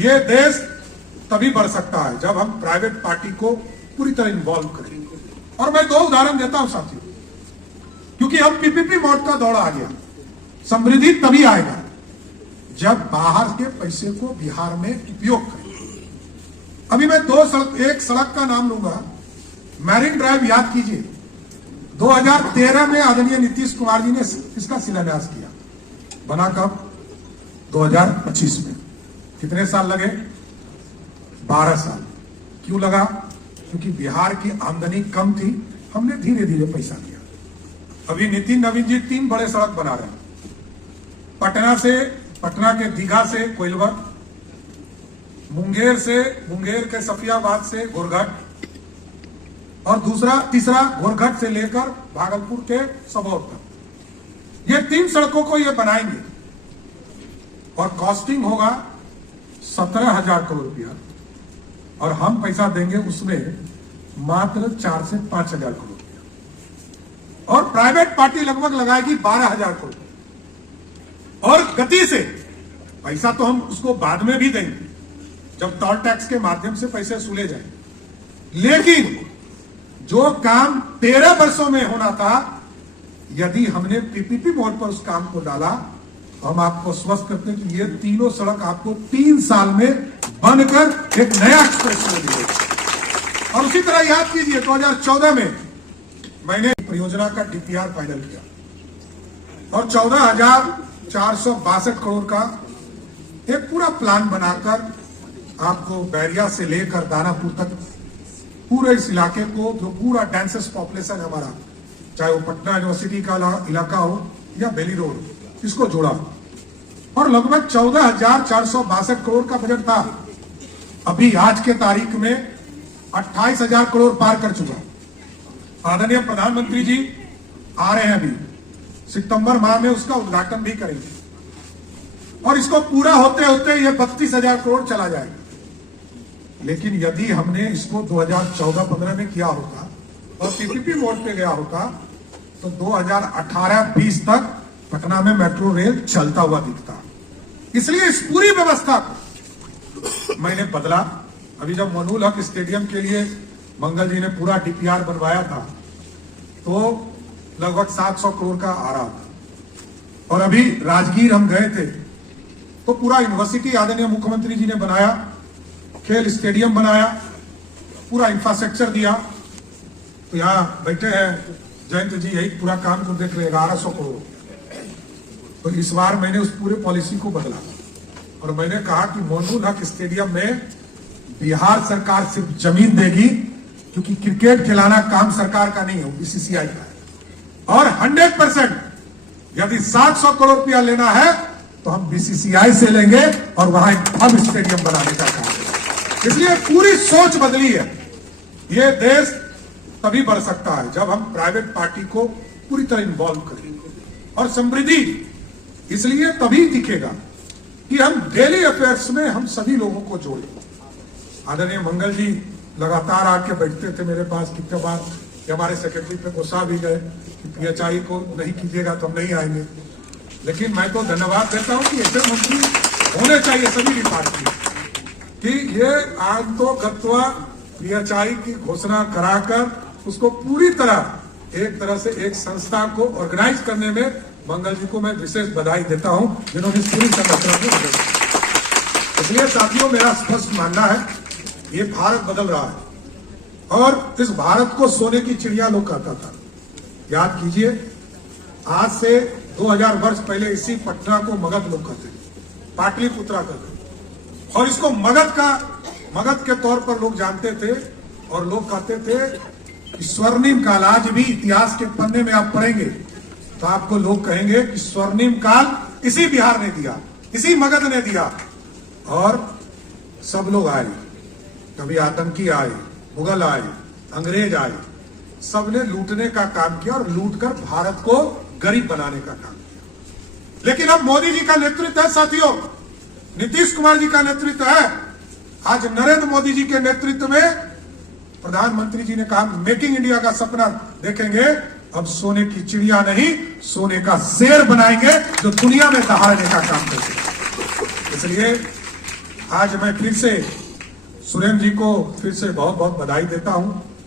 ये देश तभी बढ़ सकता है जब हम प्राइवेट पार्टी को पूरी तरह इन्वॉल्व करें। और मैं दो उदाहरण देता हूं साथियों, क्योंकि हम पीपीपी मोड का दौर आ गया। समृद्धि तभी आएगा जब बाहर के पैसे को बिहार में उपयोग करें। अभी मैं एक सड़क का नाम लूंगा, मैरिन ड्राइव, याद कीजिए 2013 में आदरणीय नीतीश कुमार जी ने इसका शिलान्यास किया। बना कब? 2025 में। कितने साल लगे? 12 साल। क्यों लगा? क्योंकि बिहार की आमदनी कम थी, हमने धीरे धीरे पैसा दिया। अभी नितिन नवीन जी 3 बड़े सड़क बना रहे हैं, पटना के दीघा से कोइलवर, मुंगेर के सफियाबाद से गोरघट, और तीसरा गोरघट से लेकर भागलपुर के सबौर तक। ये 3 सड़कों को ये बनाएंगे और कॉस्टिंग होगा 17,000 करोड़ रुपया, और हम पैसा देंगे उसमें मात्र 4 से 5,000 करोड़ रुपया, और प्राइवेट पार्टी लगभग लगाएगी 12,000 करोड़। और गति से पैसा तो हम उसको बाद में भी देंगे जब टोल टैक्स के माध्यम से पैसे सुले जाए, लेकिन जो काम 13 वर्षों में होना था, यदि हमने पीपीपी मोड पर उस काम को डाला तो हम आपको स्वस्थ करते हैं कि ये तीनों सड़क आपको 3 साल में बनकर एक नया एक्सप्रेस वे मिलेगा। और उसी तरह याद कीजिए 2014 में मैंने परियोजना का डीपीआर फाइनल किया और 14,462 करोड़ का एक पूरा प्लान बनाकर आपको बैरिया से लेकर दानापुर तक पूरे इस इलाके को, जो पूरा डेंसेस्ट पॉपुलेशन हमारा, चाहे वो पटना यूनिवर्सिटी का इलाका हो या बेली रोड, इसको जोड़ा। और लगभग 14,462 करोड़ का बजट था। अभी आज के तारीख में 28,000 करोड़ पार कर चुका। आदरणीय प्रधानमंत्री जी आ रहे हैं, अभी सितंबर माह में उसका उद्घाटन भी करेंगे, और इसको पूरा होते होते ये 32,000 करोड़ चला जाएगा। लेकिन यदि हमने इसको 2014-15 में किया होता और पीपीपी मोड पे गया होता तो 2018-20 तक पटना में मेट्रो रेल चलता हुआ दिखता। इसलिए इस पूरी व्यवस्था को मैंने बदला। अभी जब मनूल हक स्टेडियम के लिए मंगल जी ने पूरा डीपीआर बनवाया था तो लगभग 700 करोड़ का आ रहा था, और अभी राजगीर हम गए थे तो पूरा यूनिवर्सिटी आदरणीय मुख्यमंत्री जी ने बनाया, खेल स्टेडियम बनाया, पूरा इंफ्रास्ट्रक्चर दिया। तो यहाँ बैठे हैं जयंत जी, यही पूरा काम को देख रहे, 1100 करोड़। तो इस बार मैंने उस पूरे पॉलिसी को बदला और मैंने कहा कि मनूल हक स्टेडियम में बिहार सरकार सिर्फ जमीन देगी, क्योंकि क्रिकेट खिलाना काम सरकार का नहीं है, बीसीसीआई का है। और 100% यदि 700 करोड़ रुपया लेना है तो हम बीसीसीआई से लेंगे और वहां एक भव्य स्टेडियम बनाने का काम है। इसलिए पूरी सोच बदली है। ये देश तभी बढ़ सकता है जब हम प्राइवेट पार्टी को पूरी तरह इन्वॉल्व करें, और समृद्धि इसलिए तभी दिखेगा कि हम डेली अफेयर्स में हम सभी लोगों को जोड़ें। आदरणीय मंगल जी लगातार आके बैठते थे मेरे पास, कितने बार हमारे सेक्रेटरी पे गुस्सा भी गए कि पीएचआई को नहीं कीजिएगा तो हम नहीं आएंगे। लेकिन मैं तो धन्यवाद देता हूं कि ऐसे मंत्री होने चाहिए सभी डिपार्टमेंट कि ये आज तो गत्वा पीएचआई की घोषणा कराकर उसको पूरी तरह एक तरह से एक संस्था को ऑर्गेनाइज करने में मंगल जी को मैं विशेष बधाई देता हूं, जिन्होंने इस पूरी संरचना को बदल दिया। इसलिए साथियों, मेरा स्पष्ट मानना है ये भारत बदल रहा है, और इस भारत को सोने की चिड़िया लोग कहता था। याद कीजिए, आज से 2000 वर्ष पहले इसी पटना को मगध लोग कहते थे, पाटलिपुत्रा कहते थे, और इसको मगध के तौर पर लोग जानते थे। और लोग कहते थे कि स्वर्णिम काल, आज भी इतिहास के पन्ने में आप पढ़ेंगे तो आपको लोग कहेंगे कि स्वर्णिम काल इसी बिहार ने दिया, इसी मगध ने दिया। और सब लोग आए, कभी आतंकी आए, मुगल आए, अंग्रेज आए, सबने लूटने का काम किया और लूटकर भारत को गरीब बनाने का काम किया। लेकिन अब मोदी जी का नेतृत्व है साथियों, नीतीश कुमार जी का नेतृत्व है। आज नरेंद्र मोदी जी के नेतृत्व में प्रधानमंत्री जी ने कहा मेकिंग इंडिया का सपना देखेंगे। अब सोने की चिड़िया नहीं, सोने का शेर बनाएंगे जो दुनिया में दहाड़ने का काम करेंगे। इसलिए आज मैं फिर से सुरेंद्र जी को फिर से बहुत बहुत बधाई देता हूं।